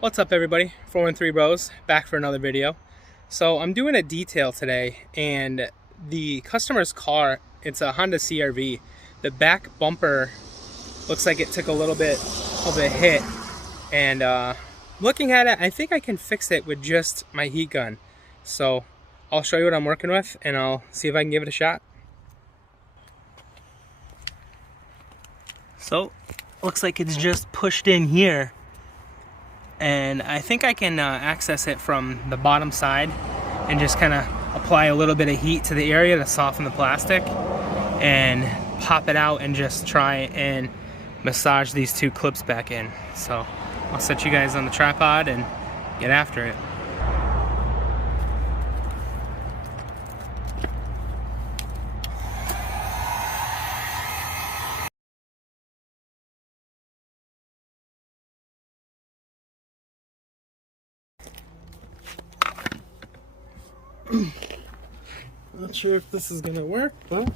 What's up everybody, 413 Bros, back for another video. So I'm doing a detail today and the customer's car, it's a Honda CR-V. The back bumper looks like it took a little bit of a hit and looking at it, I think I can fix it with just my heat gun. So I'll show you what I'm working with and I'll see if I can give it a shot. So looks like it's just pushed in here. And I think I can access it from the bottom side and just kind of apply a little bit of heat to the area to soften the plastic and pop it out and just try and massage these two clips back in. So I'll set you guys on the tripod and get after it. Not sure if this is gonna work, but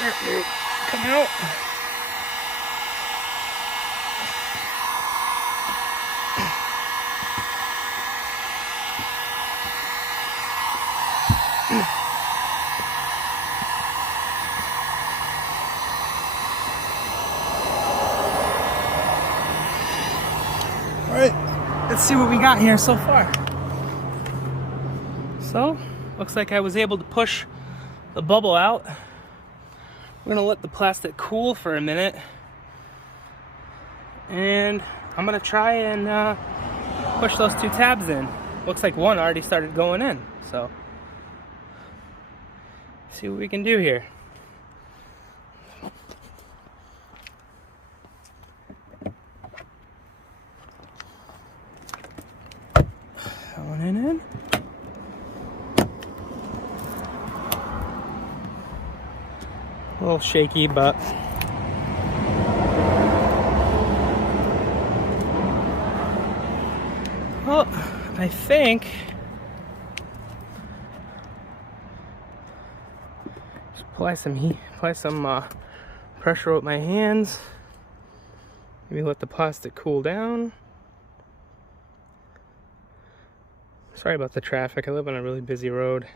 start to come out. All right, let's see what we got here so far. So, looks like I was able to push the bubble out. We're gonna let the plastic cool for a minute, and I'm gonna try and push those two tabs in. Looks like one already started going in, so see what we can do here. That one in. A little shaky, but well, I think just apply some heat, apply some pressure with my hands. Maybe let the plastic cool down. Sorry about the traffic. I live on a really busy road.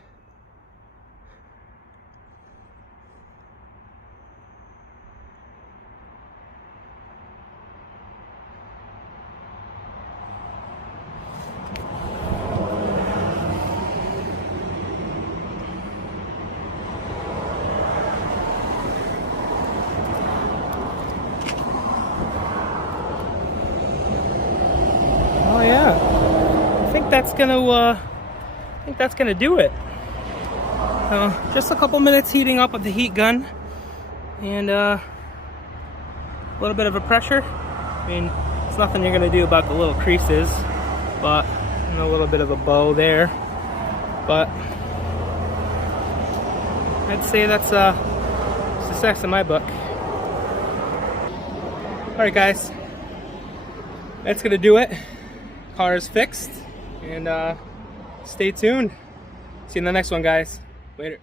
Oh yeah, I think that's gonna do it. Just a couple minutes heating up with the heat gun and a little bit of a pressure. I mean, it's nothing you're gonna do about the little creases, but and a little bit of a bow there. But I'd say that's success in my book. All right, guys, that's gonna do it. Car is fixed, and stay tuned. See you in the next one, guys. Later.